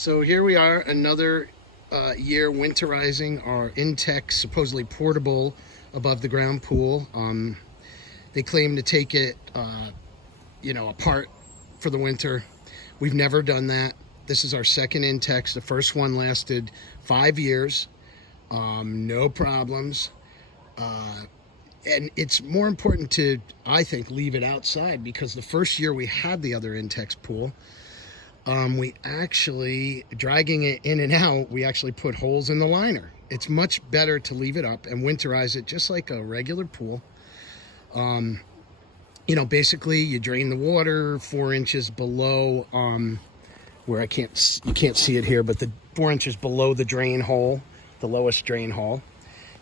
So here we are, another year winterizing our Intex, supposedly portable above the ground pool. They claim to take it, apart for the winter. We've never done that. This is our second Intex. The first one lasted 5 years, no problems. And it's more important to, I think, leave it outside, because the first year we had the other Intex pool, we actually, dragging it in and out, we actually put holes in the liner. It's much better to leave it up and winterize it just like a regular pool. Basically you drain the water 4 inches below, where you can't see it here, but the 4 inches below the drain hole, the lowest drain hole.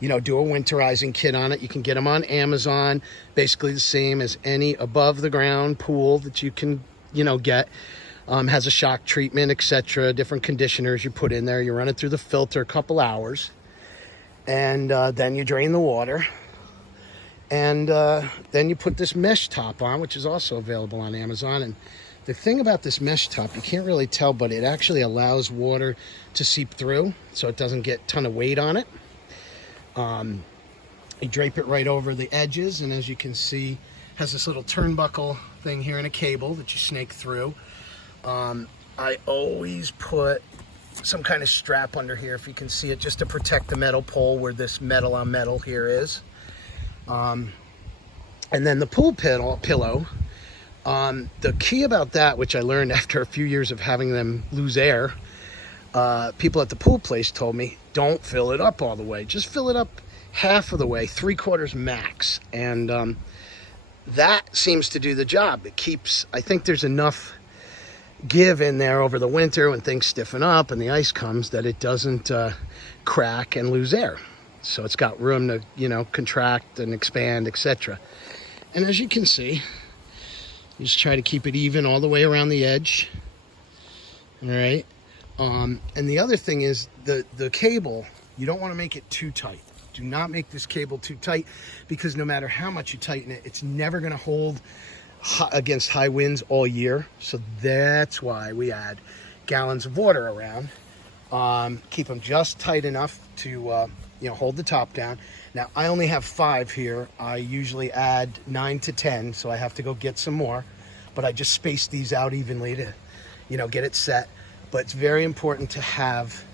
Do a winterizing kit on it. You can get them on Amazon, basically the same as any above the ground pool that you can, get. Has a shock treatment, etc., different conditioners you put in there. You run it through the filter a couple hours, and then you drain the water. And then you put this mesh top on, which is also available on Amazon. And the thing about this mesh top, you can't really tell, but it actually allows water to seep through, so it doesn't get a ton of weight on it. You drape it right over the edges, and as you can see, has this little turnbuckle thing here and a cable that you snake through. I always put some kind of strap under here, if you can see it, just to protect the metal pole where this metal on metal here is. And then the pool pillow, the key about that, which I learned after a few years of having them lose air, people at the pool place told me, don't fill it up all the way. Just fill it up half of the way, 3/4 max. And that seems to do the job. It keeps, I think there's enough give in there over the winter when things stiffen up and the ice comes, that it doesn't crack and lose air. So it's got room to, contract and expand, etc. And as you can see, you just try to keep it even all the way around the edge. All right. And the other thing is the cable, you don't want to make it too tight. Do not make this cable too tight, because no matter how much you tighten it, it's never going to hold against high winds all year. So that's why we add gallons of water around. Keep them just tight enough to hold the top down. Now I only have 5 here. I usually add 9 to 10, so I have to go get some more, but I just space these out evenly to get it set. But it's very important to have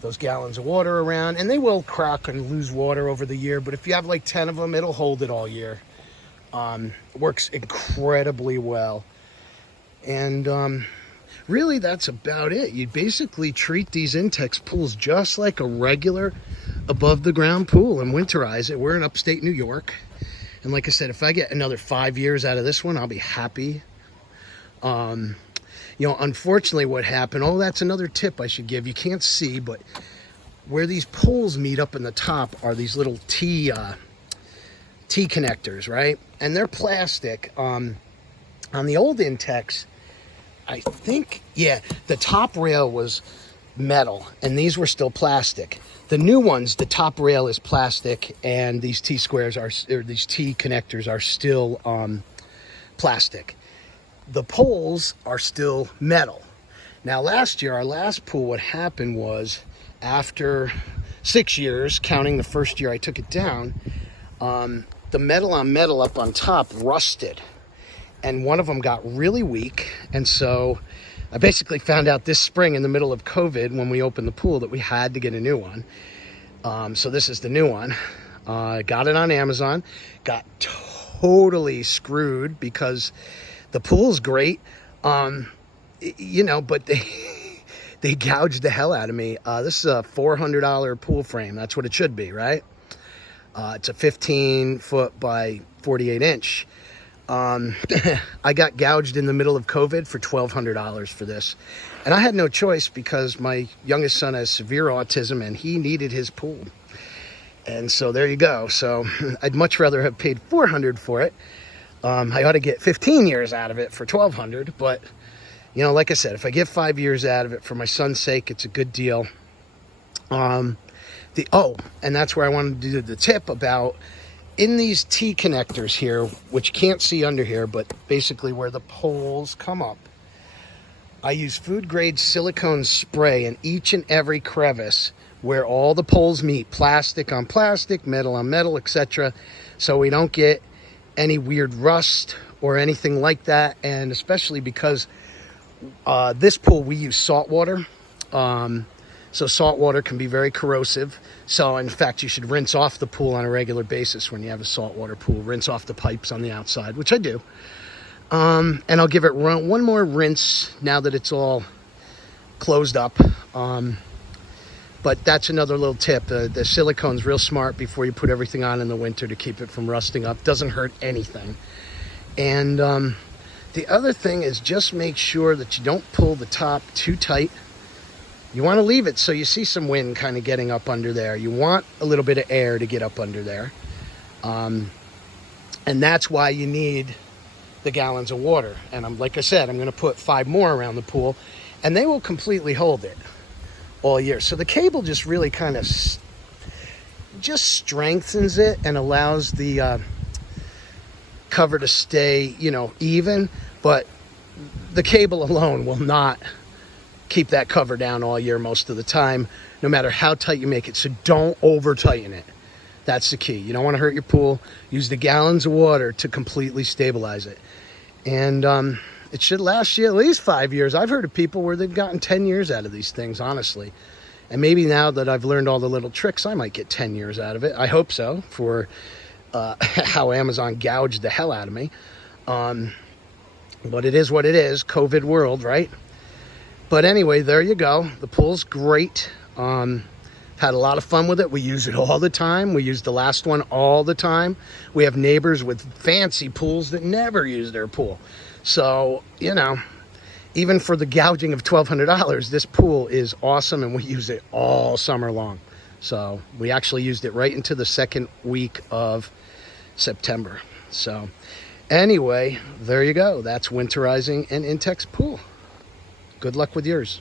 those gallons of water around, and they will crack and lose water over the year, but if you have like 10 of them, it'll hold it all year. Works incredibly well. And really that's about it. You basically treat these Intex pools just like a regular above the ground pool and winterize it. We're in upstate New York, and like I said, if I get another 5 years out of this one, I'll be happy. Unfortunately what happened, that's another tip I should give. You can't see, but where these poles meet up in the top are these little T connectors, right? And they're plastic. On the old Intex, I think, the top rail was metal and these were still plastic. The new ones, the top rail is plastic, and these these T connectors are still plastic. The poles are still metal. Now last year, our last pool, what happened was, after 6 years, counting the first year I took it down, the metal on metal up on top rusted, and one of them got really weak. And so I basically found out this spring, in the middle of COVID, when we opened the pool, that we had to get a new one. So this is the new one. Got it on Amazon. Got totally screwed because the pool's great, but they gouged the hell out of me. This is a $400 pool frame. That's what it should be, right? It's a 15-foot by 48-inch. I got gouged in the middle of COVID for $1,200 for this. And I had no choice, because my youngest son has severe autism and he needed his pool. And so there you go. So I'd much rather have paid $400 for it. I ought to get 15 years out of it for $1,200. But, like I said, if I get 5 years out of it for my son's sake, it's a good deal. And that's where I wanted to do the tip about, in these T connectors here, which you can't see under here, but basically where the poles come up, I use food grade silicone spray in each and every crevice where all the poles meet, plastic on plastic, metal on metal, etc. So we don't get any weird rust or anything like that. And especially because this pool, we use salt water. So salt water can be very corrosive. So in fact, you should rinse off the pool on a regular basis when you have a saltwater pool. Rinse off the pipes on the outside, which I do. And I'll give it one more rinse now that it's all closed up. But that's another little tip. The silicone's real smart before you put everything on in the winter to keep it from rusting up. Doesn't hurt anything. And the other thing is just make sure that you don't pull the top too tight. You want to leave it so you see some wind kind of getting up under there. You want a little bit of air to get up under there. And that's why you need the gallons of water. And like I said, I'm going to put 5 more around the pool, and they will completely hold it all year. So the cable just really kind of just strengthens it and allows the cover to stay, even. But the cable alone will not keep that cover down all year most of the time, no matter how tight you make it. So don't over tighten it. That's the key. You don't want to hurt your pool. Use the gallons of water to completely stabilize it. And it should last you at least 5 years. I've heard of people where they've gotten 10 years out of these things, honestly. And maybe now that I've learned all the little tricks, I might get 10 years out of it. I hope so, for how Amazon gouged the hell out of me. But it is what it is. COVID world, right? But anyway, there you go. The pool's great. Had a lot of fun with it. We use it all the time. We use the last one all the time. We have neighbors with fancy pools that never use their pool. So, even for the gouging of $1,200, this pool is awesome, and we use it all summer long. So we actually used it right into the second week of September. So anyway, there you go. That's winterizing an Intex pool. Good luck with yours.